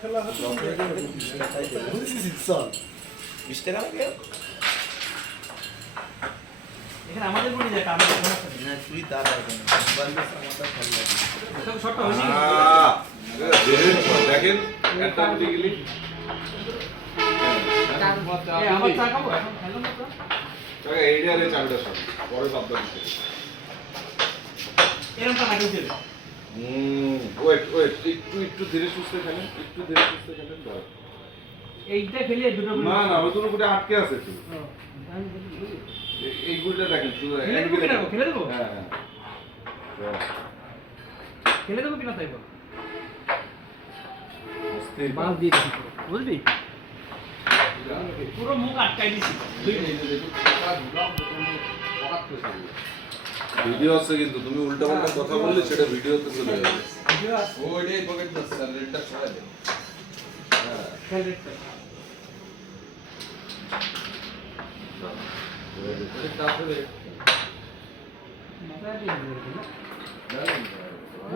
খেলা হচ্ছে 20 টাকা লাগে এখানে আমাদের বলি যায় আমাদের না তুই তার আইবেন বান্দাস আমারটা ভালো লাগে সব শর্টটা হইছে দেখেন একটা দিকে গেলি আমার চা খাবো এখন খেলাম না তো টাকা এইডিয়ারে চালটা সব পরে শব্দ দিতে এরকমটা লাগে দিল ওয়েট একটু ধীরে সুস্থে খেলেন দাও এইটা খেলে দুটো না না ওই দুটো গুটে আটকে আছে তো এই গুলটা দেখেন শুধু খেলে দেবো হ্যাঁ খেলে দেবো কিনা তাই বল অস্থির বাস দিয়ে দিছি বুঝলি পুরো মুখ আটকাই দিছি ভিডিও আছে কিন্তু তুমি উল্টা পাল্টা কথা বললে সেটা ভিডিওতে চলে যাবে ওইটাই পকেট দছ স্যার রেটটা সরাই দে হ্যাঁ খেলে এটা আসলে মাথা দিয়ে দিল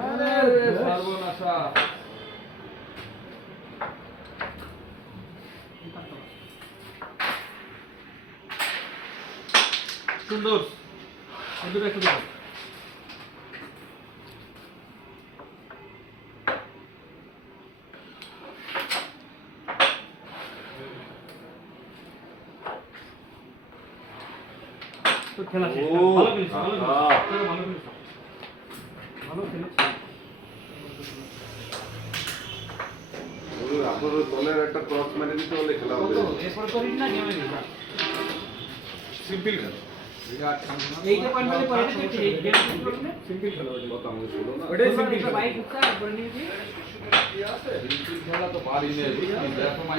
আরে সর্বনাশা সুন্দর দুটো একটু দেখো তো খেলা শেষ ভালো খেলেছ ভালো খেলেছ আপনার দলের একটা ক্রস মেরে দিতে হলে খেলা হবে এরপর করিস না গেমে গেল সিম্পল খেলা এইটা পয়েন্ট বলে পয়েন্ট দেখি এই গেম করলে সিম্পল খেলা কথা আমাকে বলো না ওটাই সিম্পল খেলা বাইক উঠা করে নিবি সিম্পল খেলা তো পারি না দেখো মাই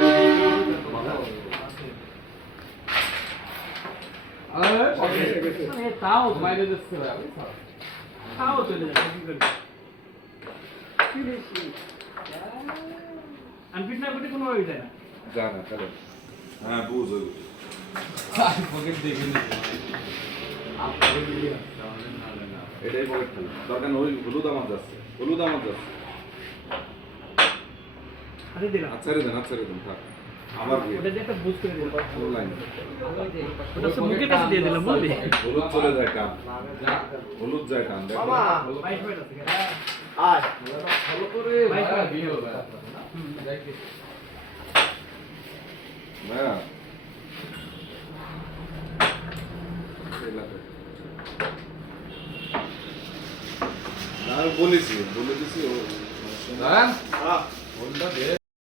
এ তাও মাইরে দিচ্ছে ভাই তাও চলে যাবে কি করবে আনফিট না করতে কোনো ওই যায় না জানা খেলা হ্যাঁ বুঝ পকেট দেখে নি এটাই পকেট খেলা দরকার ওই হলুদ আমার যাচ্ছে আরে দিলাম আচ্ছা রে দেন থাক আমার ওটা দিয়ে একটা বুঝ করে দিলাম ফুল লাইন ওটা সব মুখের কাছে দিয়ে দিলাম বুঝলি হলুদ চলে যায় টান হলুদ যায় টান দেখো বাইশ পয়েন্ট আছে আয় ভালো করে ভাই বিয়ে হবে দেখি হ্যাঁ আমি বলেছি ও দাঁড়ান হ্যাঁ ফোনটা দে